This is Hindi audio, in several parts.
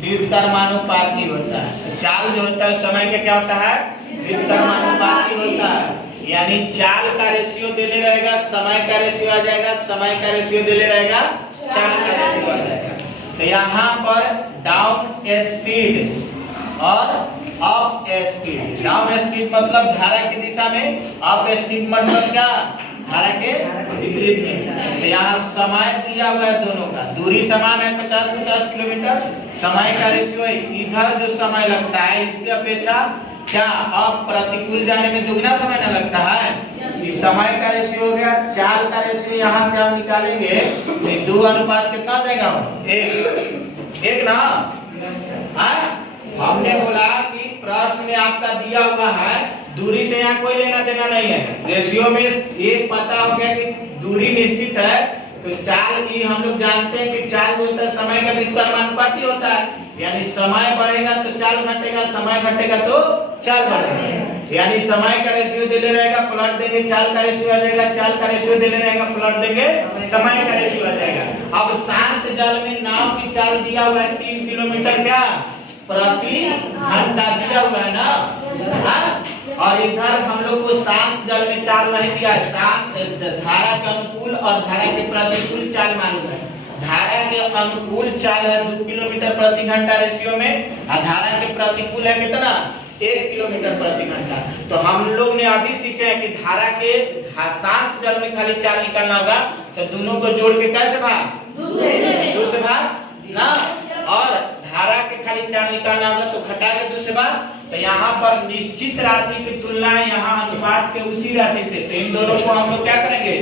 व्युत्क्रमानुपाती होता है। चाल जो होता है समय का क्या होता है, व्युत्क्रमानुपाती होता है। यानी चाल का रेशियो देने रहेगा, समय का रेशियो आ जाएगा, समय का रेशियो देने रहेगा, चाल का रेशियो आ जाएगा। तो यहाँ पर डाउन स्पीड और अप स्पीड। डाउन स्पीड मतलब धारा की दिशा में, अप स्पीड मतलब क्या, धारा के विपरीत में। तो यहाँ समय दिया हुआ है दोनों का, दूरी समान है 50-50 किलोमीटर, समय का रेशियो है, इधर जो समय लगता है इसकी अपेक्षा क्या अब प्रतिकूल जाने में दुगना समय न लगता है। इस समय का रेशियो हो गया, चाल का रेशियो यहाँ से हम निकालेंगे तो 2 अनुपात कितना देगा, 1 ना। हमने बोला कि प्रश्न में आपका दिया हुआ है दूरी से यहाँ कोई लेना देना नहीं है, रेशियो में ये पता हो गया कि दूरी निश्चित है। तो चाल की हम लोग जानते हैं कि चाल जो होता है समय का व्युत्क्रमानुपाती होता है, यानी समय बढ़ेगा तो चाल घटेगा, समय घटेगा तो चाल बढ़ेगा। यानी समय का रेशियो देने रहेगा, पलट देंगे चाल का रेशियो आ जाएगा, चाल का रेशियो देने रहेगा, पलट देंगे समय का रेशियो आ जाएगा। अब शांत जल में नाव की चाल दिया हुआ है 3 किलोमीटर क्या प्रति घंटा दिया हुआ है ना। और इधर हम लोग को शांत जल में चाल नहीं दिया है, शांत धारा के अनुकूल और धारा के प्रतिकूल चाल मालूम है। धारा के अनुकूल चाल है 2 किलोमीटर प्रति घंटा रेशियो में, और धारा के प्रतिकूल है कितना, 1 किलोमीटर प्रति घंटा। तो हम लोग ने अभी सीखे हैं कि धारा के शांत जल में खाली चाल निकालना होगा, तो दोनों को जोड़ के कैसे भाग, 2 से भाग ना। और धारा के खाली चाल निकालना होगा तो घटा के 2 से भाग। तो यहाँ पर निश्चित राशि की तुलना यहाँ अनुपात के उसी राशि से, तो इन दोनों को हम लोग क्या करेंगे,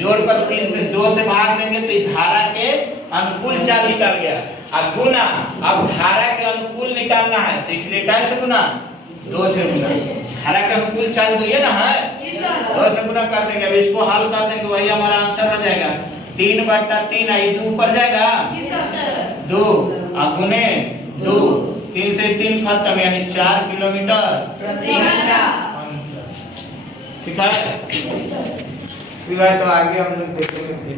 जोड़कर 3 से 2 से भाग देंगे तो धारा के अनुकूल चाल निकल गया। अब गुना, अब धारा के अनुकूल निकालना है तो इसलिए कैसे गुना, 2 से गुना। धारा के अनुकूल चाल तो ये ना है, 2 से गुना कर देंगे। अब इसको हल कर देंगे, वही हमारा आंसर हो जाएगा 3/3। आई 2 ऊपर जाएगा 2 और गुने 2, 3 से 3 खत्म, यानी 4 किलोमीटर प्रति घंटा। ठीक है, तो आगे हम लोग देखेंगे फिर।